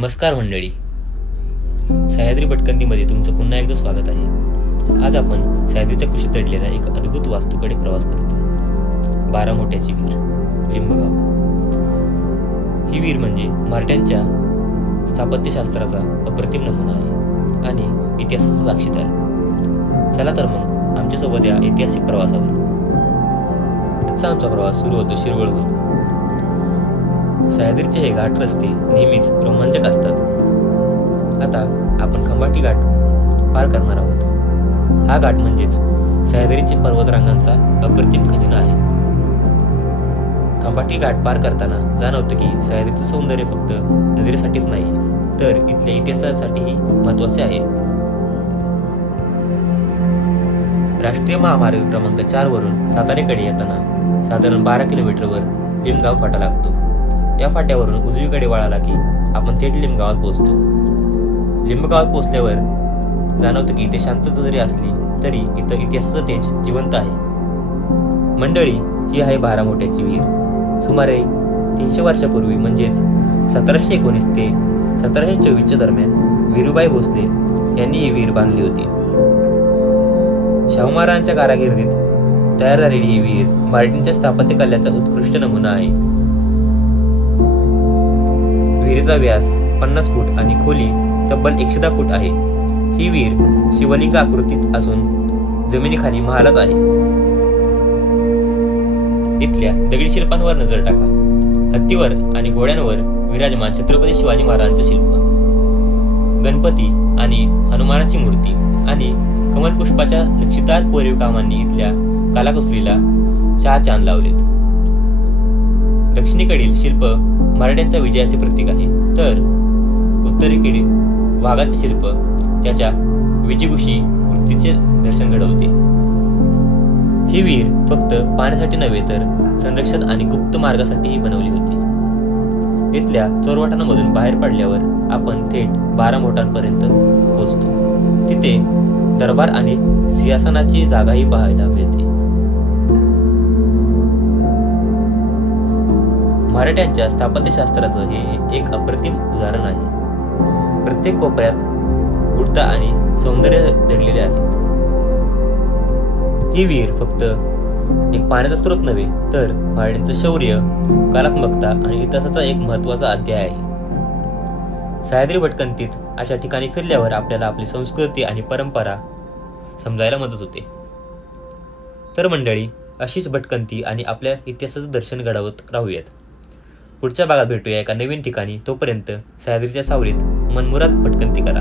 नमस्कार मंडळी, सह्याद्री भटकंतीमध्ये तुमचं पुन्हा एकदा स्वागत आहे। आज आपण सह्याद्रीच्या कुशीत दडलेल्या एक अद्भुत वास्तूकडे प्रवास करतो। बारामोट्याची विहीर, लिंबगाव। ही विहीर म्हणजे मराठ्यांच्या स्थापत्यशास्त्राचा अप्रतिम नमुना आहे आणि इतिहासाचा साक्षीदार। चला तर मग आमच्यासोबत या ऐतिहासिक प्रवासावर। आजचा आमचा प्रवास सुरू होतो शिरवळहून। सह्याद्रीचे हे घाट रस्ते नेहमीच रोमांचक असतात। आता आपण खंबाटी घाट पार करणार आहोत। हा घाट म्हणजेच सह्याद्रीचे पर्वतरांगांचा अप्रतिम खजिना आहे। खंबाटी घाट पार करताना जाणवतं की सह्याद्रीचं सौंदर्य फक्त नजरेसाठीच नाही, तर इथल्या इतिहासासाठीही महत्त्वाचे आहे। राष्ट्रीय महामार्ग क्रमांक 4 वरून सातारेकडे येताना साधारण 12 किलोमीटरवर लिंबगाव फाटा लागतो। या फाट्यावरून उजवीकडे वळाला की आपण थेट लिंबगावात पोहोचतो। लिंबगावात पोहोचल्यावर जाणवतं की इथे शांतता जरी असली तरी इथं इतिहासाचं तेज जिवंत आहे। मंडळी, ही आहे बारामोट्याची विहीर। सुमारे 300 वर्षापूर्वी म्हणजेच 1719 ते 1724 दरम्यान वीरूबाई भोसले यांनी ही विहीर बांधली होती। शाहू महाराजांच्या कारागिर्दीत तयार झालेली ही विहीर मराठ्यांच्या स्थापत्य कलेचा उत्कृष्ट नमुना आहे। विहिरीचा व्यास 50 फूट आणि खोली तब्बल 110 फूट आहे। ही विहीर शिवलिंग आकृतीत असून जमिनीखाली महालात आहे। इथल्या दगडी शिल्पांवर नजर टाका। हत्तीवर आणि घोड्यांवर विराजमान छत्रपती शिवाजी महाराजांचे शिल्प, गणपती आणि हनुमानाची मूर्ती आणि कमलपुष्पाच्या नक्षीदार कोरीव कामांनी इथल्या कलाकुसरीला 4 चांद लावलेत। दक्षिणेकडील शिल्प मराठ्यांच्या विजयाचे प्रतीक आहे, तर उत्तरेकडील वाघाचे शिल्प त्याच्या विजयघोषी वृत्तीचे दर्शन घडवते। ही विहीर फक्त पाण्यासाठी नव्हे तर संरक्षण आणि गुप्त मार्गासाठीही बनवली होती। इथल्या चोरवाटांमधून बाहेर पडल्यावर आपण थेट बारामोटांपर्यंत पोहोचतो। तिथे दरबार आणि सिंहासनाची जागाही पाहायला मिळते। मराठ्यांच्या स्थापत्यशास्त्राचं हे एक अप्रतिम उदाहरण आहे। प्रत्येक कोपऱ्यात गुप्तता आणि सौंदर्य दडलेले आहेत। ही विहीर फक्त एक पाण्याचा स्रोत नव्हे तर मराठ्यांचं शौर्य, कलात्मकता आणि इतिहासाचा एक महत्त्वाचा अध्याय आहे। सह्याद्री भटकंतीत अशा ठिकाणी फिरल्यावर आपल्याला आपली संस्कृती आणि परंपरा समजायला मदत होते। तर मंडळी, अशीच भटकंती आणि आपल्या इतिहासाचं दर्शन घडवत राहूयात। पुढच्या भागात भेटूया एका नवीन ठिकाणी। तोपर्यंत सह्याद्रीच्या सावलीत मनमुराद भटकंती करा।